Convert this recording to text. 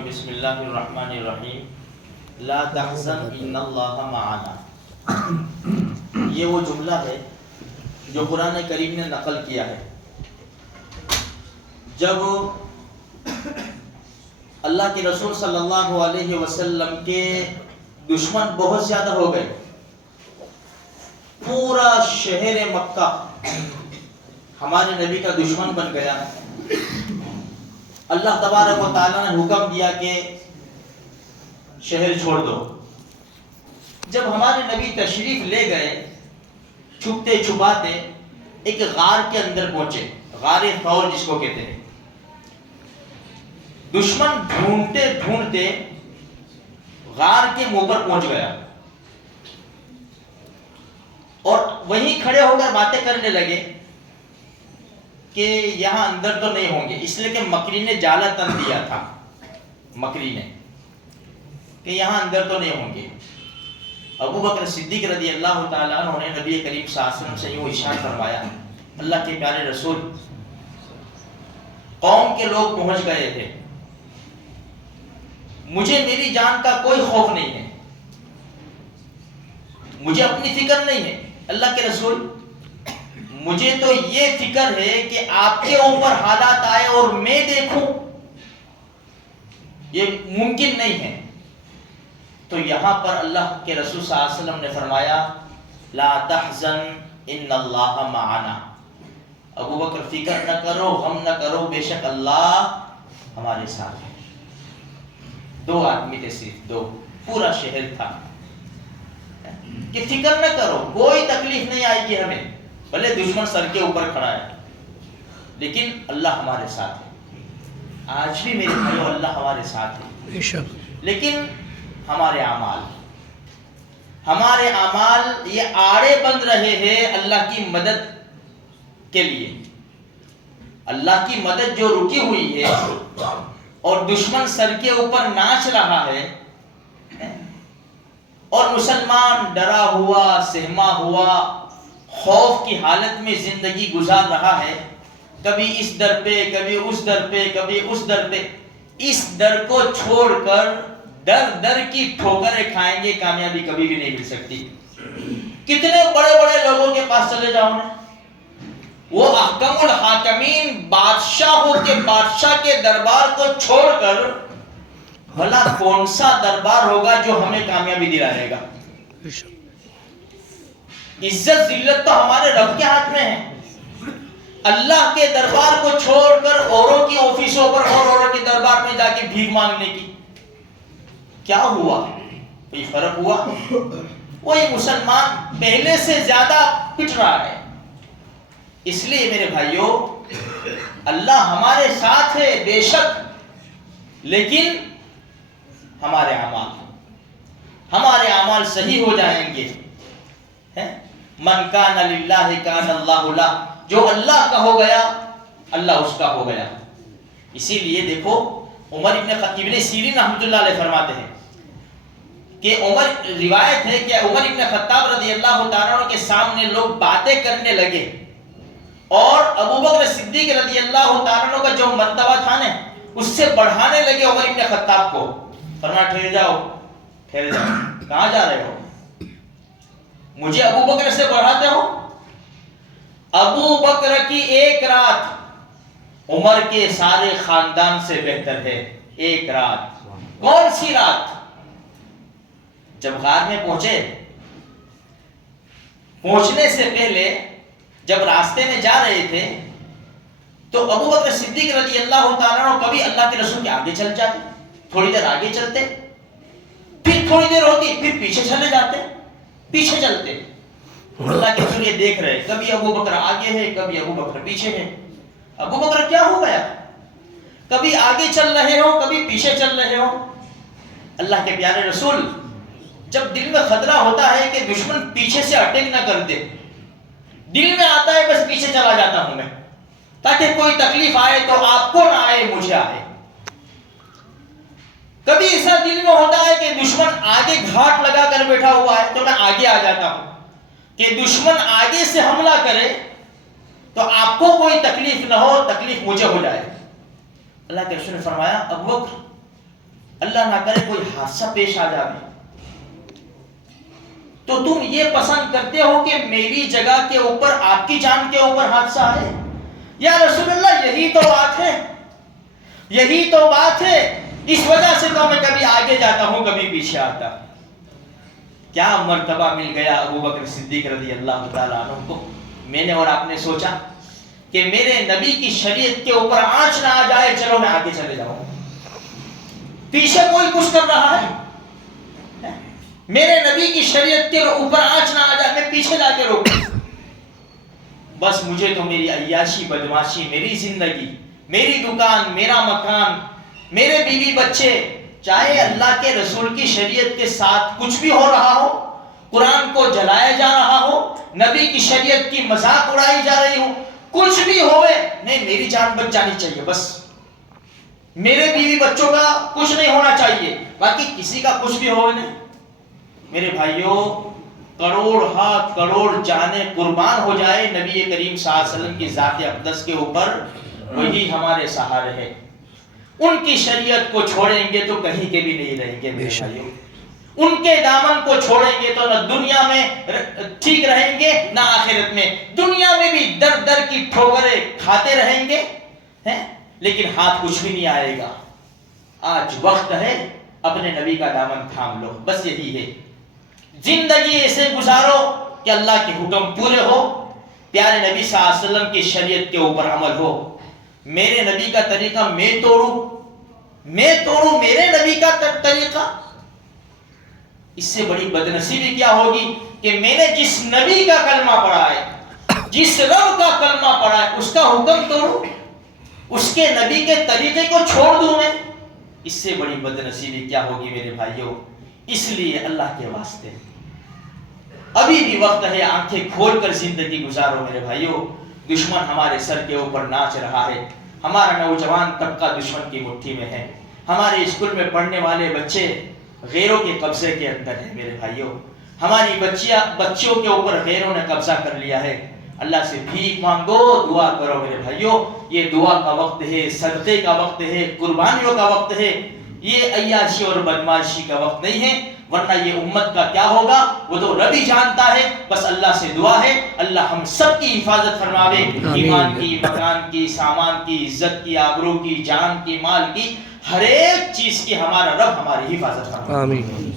میں بسم اللہ الرحمن الرحیم لا تحزن ان اللہ معنا، یہ وہ جملہ ہے جو قرآن کریم نے نقل کیا ہے جب اللہ کے رسول صلی اللہ علیہ وسلم کے دشمن بہت زیادہ ہو گئے. پورا شہر مکہ ہمارے نبی کا دشمن بن گیا. اللہ تبارک و تعالیٰ نے حکم دیا کہ شہر چھوڑ دو. جب ہمارے نبی تشریف لے گئے چھپتے چھپاتے ایک غار کے اندر پہنچے، غار ثور جس کو کہتے ہیں. دشمن ڈھونڈتے ڈھونڈتے غار کے منہ پر پہنچ گیا اور وہیں کھڑے ہو کر باتیں کرنے لگے کہ یہاں اندر تو نہیں ہوں گے، اس لیے کہ مکری نے جالا تن دیا تھا، مکری نے، کہ یہاں اندر تو نہیں ہوں گے. ابو بکر صدیق رضی اللہ تعالیٰ عنہ نے نبی کریم صلی اللہ علیہ وسلم سے یوں ارشاد فرمایا، اللہ کے پیارے رسول، قوم کے لوگ پہنچ گئے تھے، مجھے میری جان کا کوئی خوف نہیں ہے، مجھے اپنی فکر نہیں ہے. اللہ کے رسول، مجھے تو یہ فکر ہے کہ آپ کے اوپر حالات آئے اور میں دیکھوں، یہ ممکن نہیں ہے. تو یہاں پر اللہ کے رسول صلی اللہ علیہ وسلم نے فرمایا لا تحزن ان اللہ معنا، ابو بکر فکر نہ کرو، غم نہ کرو، بے شک اللہ ہمارے ساتھ ہے. 2 آدمی تھے، صرف 2، پورا شہر تھا کہ فکر نہ کرو، کوئی تکلیف نہیں آئے گی ہمیں، بھلے دشمن سر کے اوپر کھڑا ہے لیکن اللہ ہمارے ساتھ ہے. آج بھی میرے بھائیو اللہ ہمارے ساتھ ہے. لیکن ہمارے اعمال یہ آڑے بن رہے ہیں اللہ کی مدد کے لیے. اللہ کی مدد جو رکی ہوئی ہے اور دشمن سر کے اوپر ناچ رہا ہے اور مسلمان ڈرا ہوا سہما ہوا خوف کی حالت میں زندگی گزار رہا ہے، کبھی اس در پہ کبھی اس در پہ کبھی اس در پہ. اس در کو چھوڑ کر در کی ٹھوکریں کھائیں گے، کامیابی کبھی بھی نہیں مل سکتی. کتنے بڑے بڑے لوگوں کے پاس چلے جاؤ نا، وہ احکم الحاکمین بادشاہوں کے بادشاہ کے دربار کو چھوڑ کر بھلا کون سا دربار ہوگا جو ہمیں کامیابی دلائے گا؟ عزت ذلت تو ہمارے رب کے ہاتھ میں ہے. اللہ کے دربار کو چھوڑ کر اوروں کی آفیسوں پر اور اوروں کے دربار میں جا کے بھیک مانگنے کی کیا ہوا؟ کوئی فرق ہوا؟ وہی مسلمان پہلے سے زیادہ پٹ رہا ہے. اس لیے میرے بھائیوں اللہ ہمارے ساتھ ہے بے شک، لیکن ہمارے اعمال صحیح ہو جائیں گے. من کان للہ کان اللہ لہ، جو اللہ کا ہو گیا اللہ اس کا ہو گیا. اسی لیے دیکھو عمر ابن سیرین رحمۃ اللہ علیہ فرماتے ہیں کہ روایت ہے کہ عمر ابن خطاب رضی اللہ تعالیٰ عنہ کے سامنے لوگ باتیں کرنے لگے اور ابو بکر صدیق رضی اللہ تعالیٰ عنہ کا جو مرتبہ تھا نا اس سے بڑھانے لگے عمر ابن خطاب کو. فرمایا ٹھہر جاؤ، کہاں جا رہے ہو؟ مجھے ابو بکر سے بڑھاتے ہو؟ ابو بکر کی ایک رات عمر کے سارے خاندان سے بہتر ہے. ایک رات، کون سی رات؟ جب غار میں پہنچنے سے پہلے جب راستے میں جا رہے تھے تو ابو بکر صدیق رضی اللہ تعالیٰ عنہ کبھی اللہ کے رسول کے آگے چل جاتے، تھوڑی دیر آگے چلتے، پھر تھوڑی دیر ہوتی پھر پیچھے چلے جاتے، پیچھے چلتے. اللہ کے رسول یہ دیکھ رہے کبھی ابو بکر آگے ہے کبھی ابو بکر پیچھے ہے. ابو بکر کیا ہو گیا؟ کبھی آگے چل رہے ہو کبھی پیچھے چل رہے ہو. اللہ کے پیارے رسول جب دل میں خطرہ ہوتا ہے کہ دشمن پیچھے سے اٹیک نہ کر دے، دل میں آتا ہے بس پیچھے چلا جاتا ہوں میں تاکہ کوئی تکلیف آئے تو آپ کو نہ آئے مجھے آئے. کبھی ایسا دل میں ہوتا ہے کہ دشمن آگے گھاٹ لگا کر بیٹھا ہوا ہے تو میں آگے آ جاتا ہوں کہ دشمن آگے سے حملہ کرے تو آپ کو کوئی تکلیف نہ ہو، تکلیف مجھے ہو جائے. اللہ کے رسول نے فرمایا ابو بکر اللہ نہ کرے کوئی حادثہ پیش آ جائے تو تم یہ پسند کرتے ہو کہ میری جگہ کے اوپر آپ کی جان کے اوپر حادثہ آئے؟ یا رسول اللہ یہی تو بات ہے، یہی تو بات ہے، اس وجہ سے تو میں کبھی آگے جاتا ہوں کبھی پیچھے آتا۔ کیا مرتبہ مل گیا ابو بکر صدیق رضی اللہ تعالیٰ عنہ کو۔ میں نے اور آپ نے سوچا کہ میرے نبی کی شریعت کے اوپر آنچ نہ آ جائے، چلو میں آگے چلے جاؤں، پیچھے کوئی کچھ کر رہا ہے، میرے نبی کی شریعت کے اوپر آنچ نہ آ جائے، میں پیچھے جا کے روکوں۔ بس مجھے تو میری عیاشی بدماشی، میری زندگی، میری دکان، میرا مکان، میرے بیوی بچے، چاہے اللہ کے رسول کی شریعت کے ساتھ کچھ بھی ہو رہا ہو، قرآن کو جلایا جا رہا ہو، نبی کی شریعت کی مذاق اڑائی جا رہی ہو، کچھ بھی ہوئے، نہیں میری جان بچ جانی چاہیے، بس میرے بیوی بچوں کا کچھ نہیں ہونا چاہیے، باقی کسی کا کچھ بھی ہوئے نہیں۔ میرے بھائیوں، کروڑ ہاں کروڑ جانیں قربان ہو جائے نبی کریم صلی اللہ علیہ وسلم کی ذات اقدس کے اوپر، وہی ہمارے سہارے ہیں۔ ان کی شریعت کو چھوڑیں گے تو کہیں کے بھی نہیں رہیں گے میرے بھائیوں، ان کے دامن کو چھوڑیں گے تو نہ دنیا میں ٹھیک رہیں گے نہ آخرت میں، دنیا میں بھی در در کی ٹھوکریں کھاتے رہیں گے لیکن ہاتھ کچھ بھی نہیں آئے گا۔ آج وقت ہے اپنے نبی کا دامن تھام لو، بس یہی ہے۔ زندگی ایسے گزارو کہ اللہ کے حکم پورے ہو، پیارے نبی صلی اللہ علیہ وسلم کی شریعت کے اوپر عمل ہو۔ میرے نبی کا طریقہ میں توڑوں میرے نبی کا طریقہ، اس سے بڑی بدنصیبی کیا ہوگی کہ میں نے جس نبی کا کلمہ پڑھا ہے، جس رب کا کلمہ پڑھا ہے، اس کا حکم توڑوں، اس کے نبی کے طریقے کو چھوڑ دوں میں، اس سے بڑی بدنصیبی کیا ہوگی میرے بھائیوں۔ اس لیے اللہ کے واسطے ابھی بھی وقت ہے، آنکھیں کھول کر زندگی گزارو میرے بھائیوں۔ دشمن ہمارے سر کے اوپر ناچ رہا ہے، ہمارا نوجوان طبقہ دشمن کی مٹھی میں ہے، ہمارے اسکول میں پڑھنے والے بچے غیروں کے قبضے کے اندر ہیں میرے بھائیوں، ہماری بچیوں کے اوپر غیروں نے قبضہ کر لیا ہے۔ اللہ سے بھیک مانگو، دعا کرو میرے بھائیوں، یہ دعا کا وقت ہے، صدقے کا وقت ہے، قربانیوں کا وقت ہے، یہ عیاشی اور بدماشی کا وقت نہیں ہے، ورنہ یہ امت کا کیا ہوگا وہ تو رب ہی جانتا ہے۔ بس اللہ سے دعا ہے اللہ ہم سب کی حفاظت فرماوے، ایمان کی، مکان کی، سامان کی، عزت کی، آبرو کی، جان کی، مال کی، ہر ایک چیز کی ہمارا رب ہماری حفاظت فرماوے۔ آمین۔